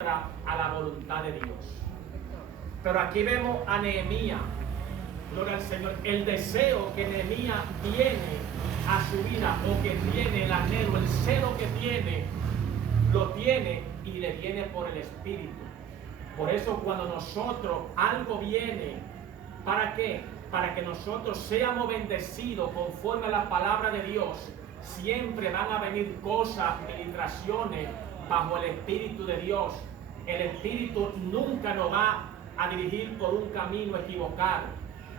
a la voluntad de Dios. Pero aquí vemos a Nehemías, gloria al Señor, el deseo que Nehemías tiene a su vida, o que tiene el anhelo, el celo que tiene, lo tiene y le viene por el Espíritu. Por eso cuando nosotros algo viene, ¿para qué? Para que nosotros seamos bendecidos conforme a la palabra de Dios. Siempre van a venir cosas, ministraciones bajo el Espíritu de Dios. El Espíritu nunca nos va a dirigir por un camino equivocado.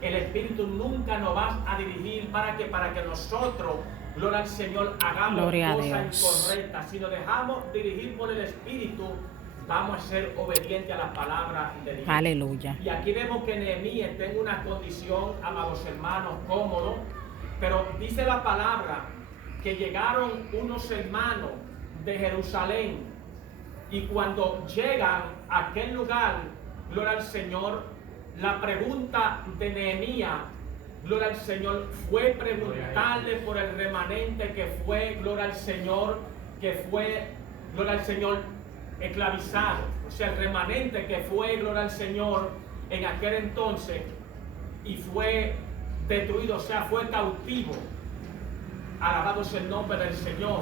El Espíritu nunca nos va a dirigir para que nosotros, gloria al Señor, hagamos cosas incorrectas. Si nos dejamos dirigir por el Espíritu, vamos a ser obedientes a la palabra de Dios. Aleluya. Y aquí vemos que Nehemías está en una condición, amados hermanos, cómodo, pero dice la palabra que llegaron unos hermanos de Jerusalén, y cuando llegan a aquel lugar, gloria al Señor, la pregunta de Nehemías, gloria al Señor, fue preguntarle por el remanente que fue, gloria al Señor, esclavizado. O sea, el remanente que fue, gloria al Señor, en aquel entonces, y fue destruido, o sea, fue cautivo. Alabado sea el nombre del Señor.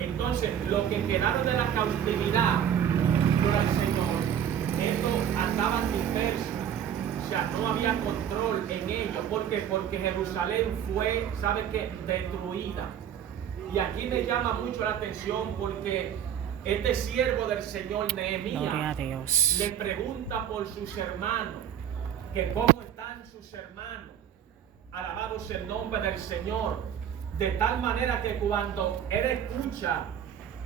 Entonces, los que quedaron de la cautividad, gloria al Señor, estos andaban dispersos. O sea, no había control en ellos. ¿Por qué? Porque Jerusalén fue, ¿sabe qué? Destruida. Y aquí me llama mucho la atención porque este siervo del Señor, Nehemías, le pregunta por sus hermanos, que cómo están sus hermanos. Alabado sea el nombre del Señor. De tal manera que cuando él escucha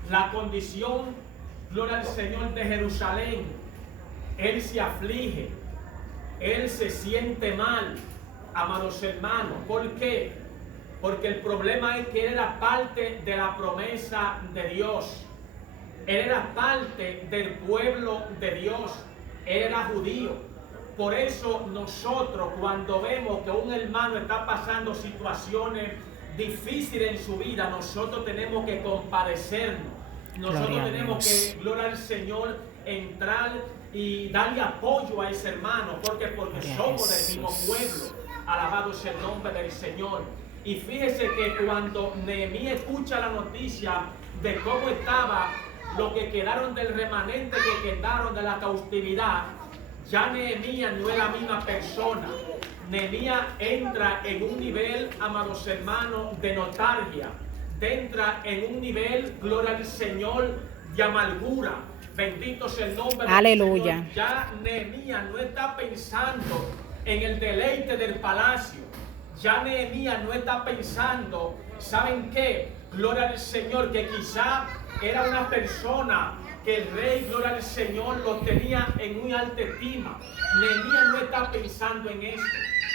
la condición, gloria al Señor, de Jerusalén, él se aflige, él se siente mal, amados hermanos. ¿Por qué? Porque el problema es que él era parte de la promesa de Dios. Él era parte del pueblo de Dios. Él era judío. Por eso nosotros, cuando vemos que un hermano está pasando situaciones difíciles en su vida, nosotros tenemos que compadecernos. Nosotros tenemos que, gloria al Señor, entrar y darle apoyo a ese hermano. Porque somos del mismo pueblo. Alabado sea el nombre del Señor. Y fíjese que cuando Nehemías escucha la noticia de cómo estaba los que quedaron del remanente, que quedaron de la cautividad, ya Nehemías no es la misma persona. Nehemías entra en un nivel, amados hermanos, de nostalgia. Entra en un nivel, gloria al Señor, de amargura. Bendito sea el nombre del Señor. Ya Nehemías no está pensando en el deleite del palacio. Ya Nehemías no está pensando, ¿saben qué? Gloria al Señor, que quizá era una persona que el rey, gloria al Señor, lo tenía en muy alta estima. Nehemías no está pensando en eso.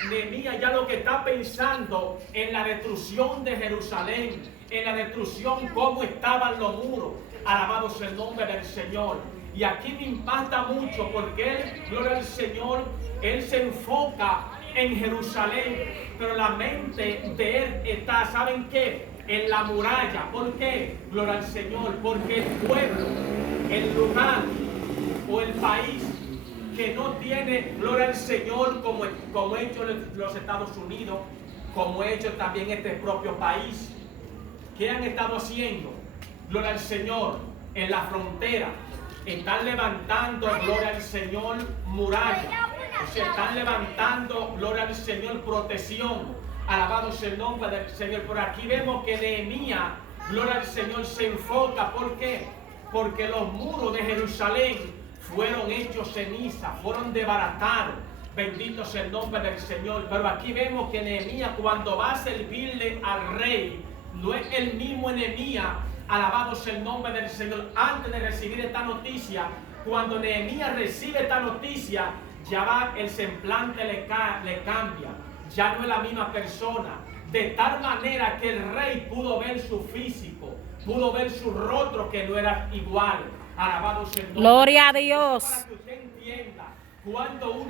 Nehemías ya lo que está pensando en la destrucción de Jerusalén, en la destrucción, cómo estaban los muros. Alabado sea el nombre del Señor. Y aquí me impacta mucho porque él, gloria al Señor, él se enfoca en Jerusalén, pero la mente de él está, ¿saben qué? En la muralla. ¿Por qué? Gloria al Señor, porque el pueblo, el lugar o el país que no tiene, gloria al Señor, como hecho los Estados Unidos, como hecho también este propio país, ¿qué han estado haciendo? Gloria al Señor, en la frontera, están levantando, gloria al Señor, murallas. O sea, están levantando, gloria al Señor, protección. Alabado sea el nombre del Señor. Por aquí vemos que Nehemías, gloria al Señor, se enfoca. ¿Por qué? Porque los muros de Jerusalén fueron hechos ceniza, fueron desbaratados. Bendito sea el nombre del Señor. Pero aquí vemos que Nehemías, cuando va a servirle al rey, no es el mismo Nehemías. Alabado sea el nombre del Señor. Antes de recibir esta noticia, cuando Nehemías recibe esta noticia, ya va, el semblante le cambia. Ya no es la misma persona. De tal manera que el rey pudo ver su físico, pudo ver su rostro, que no era igual. Alabado sea el nombre. Gloria a Dios. Para que usted entienda, cuando una